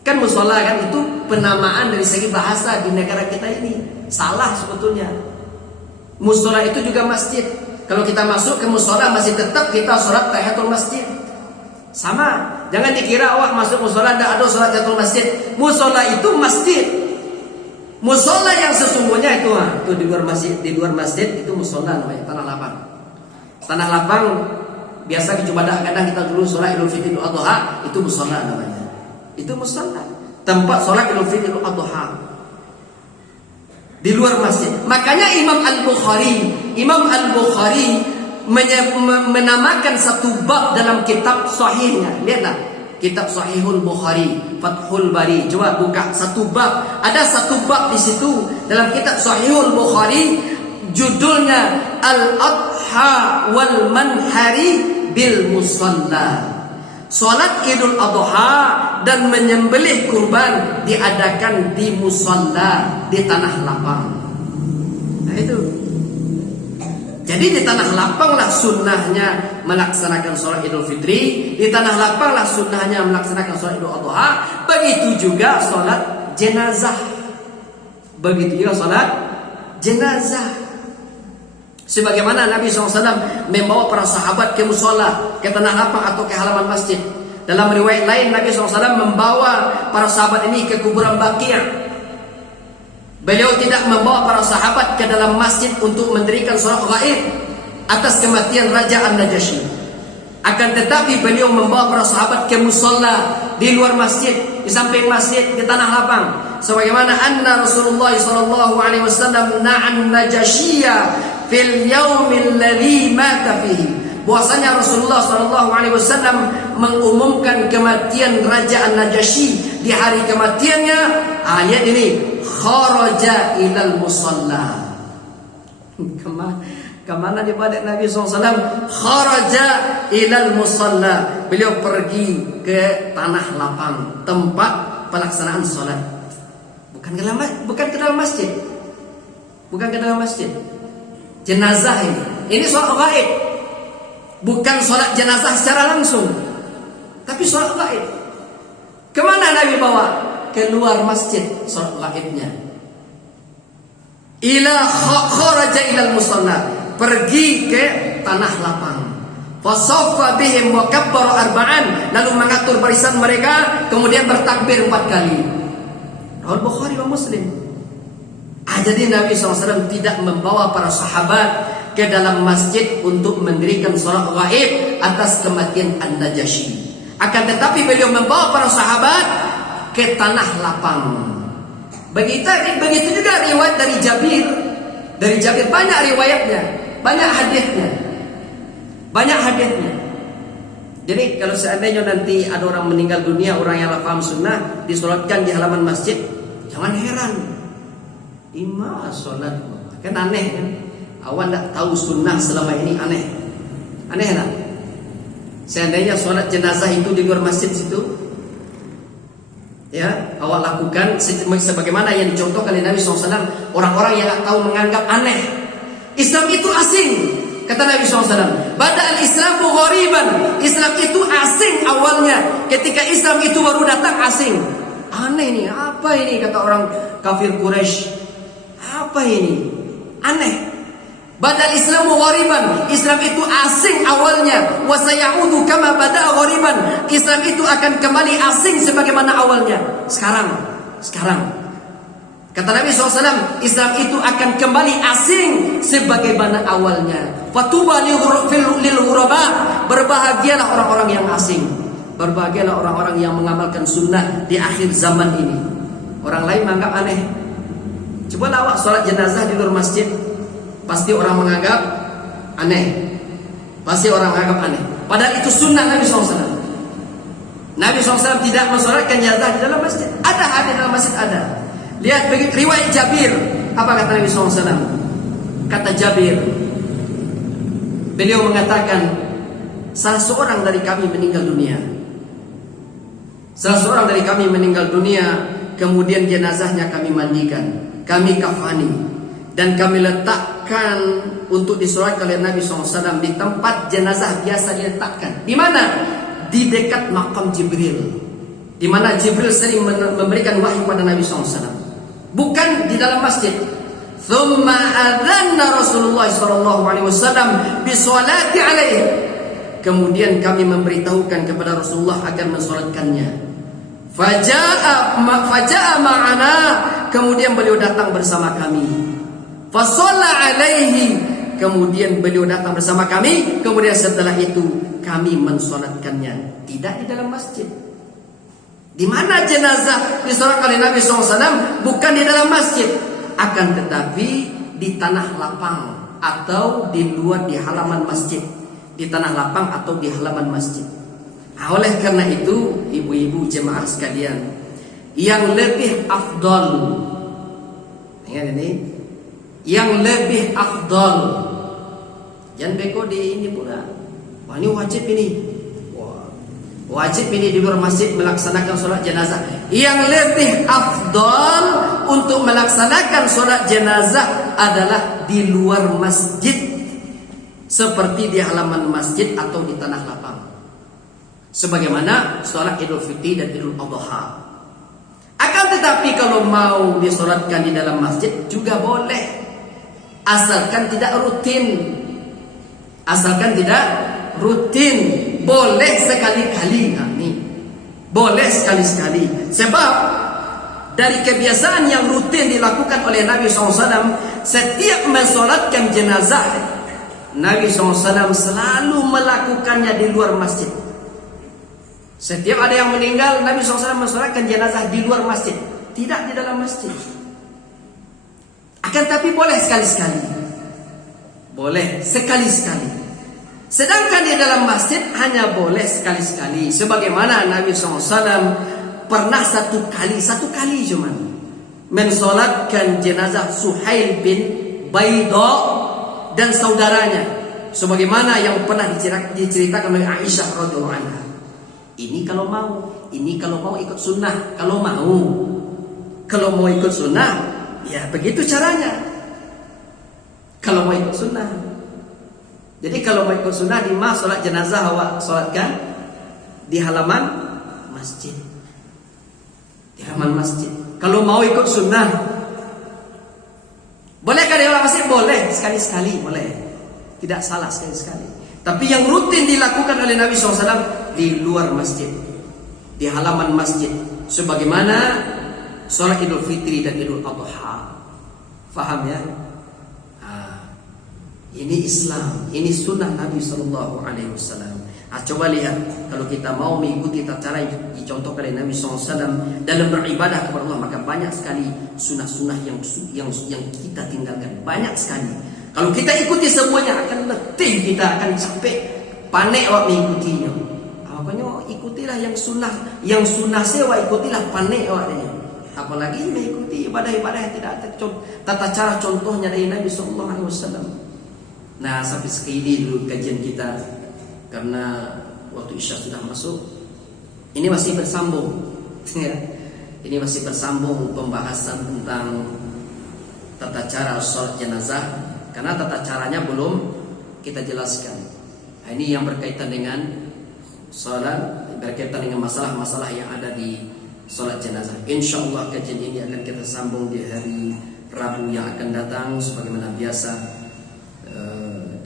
Kan musalla kan itu penamaan dari segi bahasa di negara kita ini. Salah sebetulnya. Musalla itu juga masjid. Kalau kita masuk ke musalla masih tetap kita sholat tahiyatul masjid. Sama. Jangan dikira masuk musalla ada sholat tahiyatul masjid. Musalla itu masjid. Musalla yang sesungguhnya itu di luar masjid itu musalla namanya, tanah lapang. Tanah lapang biasa di Jumat kadang kita dulu sholat Idul Fitri Idul Adha, itu musalla namanya. Itu musalla, tempat sholat Idul Fitri Idul Adha di luar masjid. Makanya Imam Al-Bukhari menamakan satu bab dalam kitab sahihnya. Lihatlah, kitab Sahihul Bukhari, Fathul Bari. Coba buka satu bab. Ada satu bab di situ dalam kitab Sahihul Bukhari, judulnya Al-Adha wal Manhari bil Musalla. Salat Idul Adha dan menyembelih kurban diadakan di musalla, di tanah lapang. Nah itu. Jadi di tanah lapanglah sunnahnya melaksanakan sholat Idul Fitri, di tanah lapanglah sunnahnya melaksanakan sholat Idul Adha. Begitu juga sholat jenazah. Begitu juga sholat jenazah. Sebagaimana Nabi SAW membawa para sahabat ke musola, ke tanah lapang atau ke halaman masjid. Dalam riwayat lain Nabi SAW membawa para sahabat ini ke kuburan Baqi'. Beliau tidak membawa para sahabat ke dalam masjid untuk mendirikan salat gaib atas kematian Raja An-Najasyi. Akan tetapi beliau membawa para sahabat ke musola di luar masjid, di samping masjid, di tanah lapang. Sebagaimana anna Rasulullah sallallahu alaihi wasallam na'an Najashiyya fil yaumil ladzi mata fihi. Bahwasanya Rasulullah sallallahu alaihi wasallam mengumumkan kematian Raja An-Najasyi di hari kematiannya. Ayat ini kharaja ilal musalla. Kemana daripada Nabi SAW? Kharaja ilal musalla. Beliau pergi ke tanah lapang, tempat pelaksanaan solat. Bukan ke dalam masjid. Bukan ke dalam masjid. Jenazah ini. Ini solat gaib. Bukan solat jenazah secara langsung, tapi solat gaib. Kemana Nabi bawa? Keluar masjid solat gaibnya. Kharaja ilal musalla. Pergi ke tanah lapang. Fasaffa bihim wa kabbara arba'an. Lalu mengatur barisan mereka, kemudian bertakbir 4 kali. Riwayat Bukhari wa Muslim. Jadi Nabi SAW tidak membawa para sahabat ke dalam masjid untuk mendirikan salat gaib atas kematian An-Najasyi. Akan tetapi beliau membawa para sahabat ke tanah lapang. Begitu juga riwayat dari Jabir. Dari Jabir banyak riwayatnya, banyak hadisnya. Jadi kalau seandainya nanti ada orang meninggal dunia, orang yang paham sunnah, disolatkan di halaman masjid, jangan heran. Ima solat, kan aneh kan? Awak tak tahu sunnah selama ini, aneh tak? Seandainya solat jenazah itu di luar masjid situ, ya, awak lakukan sebagaimana yang dicontohkan oleh Nabi SAW. Orang-orang yang tak tahu menganggap aneh. Islam itu asing, kata Nabi SAW. Bada'al Islamu ghariban. Islam itu asing awalnya. Ketika Islam itu baru datang asing. Aneh nih, apa ini, kata orang kafir Quraisy. Apa ini? Aneh. Badal Islamu ghariban. Islam itu asing awalnya. Wa sayaudu kama bada'a ghariban. Islam itu akan kembali asing sebagaimana awalnya. Sekarang. Kata Nabi SAW, Islam itu akan kembali asing sebagaimana awalnya. Fatuba lil ghuraba. Berbahagialah orang-orang yang asing. Berbahagialah orang-orang yang mengamalkan sunnah di akhir zaman ini. Orang lain menganggap aneh. Coba awak sholat jenazah di luar masjid, pasti orang menganggap aneh. Padahal itu sunnah Nabi SAW. Nabi SAW tidak mensolatkan jenazah di dalam masjid. Ada dalam masjid ada. Lihat riwayat Jabir. Apa kata Nabi SAW? Kata Jabir, beliau mengatakan, salah seorang dari kami meninggal dunia. Kemudian jenazahnya kami mandikan, kami kafani, dan kami letakkan untuk disolatkan oleh Nabi SAW di tempat jenazah biasa diletakkan. Di mana? Di dekat makam Jibril, di mana Jibril sering memberikan wahyu kepada Nabi SAW. Bukan di dalam masjid. Thumma adzanna Rasulullah SAW bisolati alaihi. Kemudian kami memberitahukan kepada Rasulullah agar mensolatkannya. Faja'a ma'ana. Kemudian beliau datang bersama kami. Fasalla alaihi. Kemudian beliau datang bersama kami. Kemudian setelah itu kami mensolatkannya. Tidak di dalam masjid. Di mana jenazah disolatkan oleh Nabi SAW? Bukan di dalam masjid. Akan tetapi di tanah lapang atau di luar, di halaman masjid. Di tanah lapang atau di halaman masjid. Oleh karena itu, ibu-ibu jemaah sekalian, yang lebih afdal, ingat ini, yang lebih afdal, jangan beko di ini pula. Wah, ini wajib ini. Wajib ini di luar masjid melaksanakan solat jenazah. Yang lebih afdal untuk melaksanakan solat jenazah adalah di luar masjid, seperti di halaman masjid atau di tanah lapang. Sebagaimana solat Idul Fitri dan Idul Adha. Akan tetapi kalau mau disolatkan di dalam masjid juga boleh. asalkan tidak rutin. Asalkan tidak rutin. Boleh sekali-kali. Nah, ini boleh sekali-sekali. Sebab dari kebiasaan yang rutin dilakukan oleh Nabi SAW, setiap mensolatkan jenazah, Nabi SAW selalu melakukannya di luar masjid. Setiap ada yang meninggal, Nabi SAW mensolatkan jenazah di luar masjid, tidak di dalam masjid. Akan tapi boleh sekali-sekali. Boleh sekali-sekali. Sedangkan di dalam masjid hanya boleh sekali-sekali. Sebagaimana Nabi SAW pernah satu kali cuma mensolatkan jenazah Suhail bin Baida dan saudaranya, sebagaimana yang pernah diceritakan oleh Aisyah radhiyallahu anha. Ini kalau mau ikut sunnah, kalau mau ikut sunnah, ya begitu caranya. Kalau mau ikut sunnah, jadi kalau mau ikut sunnah di mana solat jenazah awak solatkan di halaman masjid. Di halaman masjid. Kalau mau ikut sunnah, bolehkah di halaman masjid? Boleh, sekali-sekali boleh. Tidak salah sekali-sekali. Tapi yang rutin dilakukan oleh Nabi SAW di luar masjid, di halaman masjid, sebagaimana sholat Idul Fitri dan Idul Adha. Faham ya? Ini Islam, ini sunnah Nabi SAW. Coba lihat, kalau kita mau mengikuti tata cara yang dicontohkan oleh Nabi SAW dalam beribadah kepada Allah, maka banyak sekali sunnah-sunnah yang kita tinggalkan, banyak sekali. Kalau kita ikuti semuanya akan letih, kita akan capek, panik awak mengikutinya. Makanya ikutilah yang sunnah sewa, ikutilah panik awaknya. Apalagi mengikuti ibadah-ibadah yang tidak ada tata cara contohnya dari Nabi SAW. Nah, sampai sekali dulu kajian kita, karena waktu Isya sudah masuk. Ini masih bersambung ya. Ini masih bersambung pembahasan tentang tata cara sholat jenazah, karena tata caranya belum kita jelaskan. Nah, ini yang berkaitan dengan sholat, berkaitan dengan masalah-masalah yang ada di sholat jenazah. InsyaAllah kajian ini akan kita sambung di hari Rabu yang akan datang, sebagaimana biasa.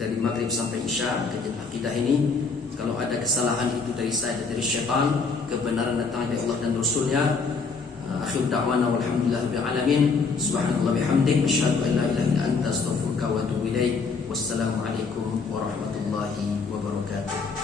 Dari maghrib sampai isya kajian akidah ini. Kalau ada kesalahan itu dari saya dan dari syaitan, kebenaran datang dari Allah dan Rasulnya. Akhir da'wana walhamdulillahirabbil alamin. Subhanallah bihamdik, asyhadu an la ilaha illa anta, astaghfiruka wa atubu ilaik. Wassalamualaikum warahmatullahi wabarakatuh.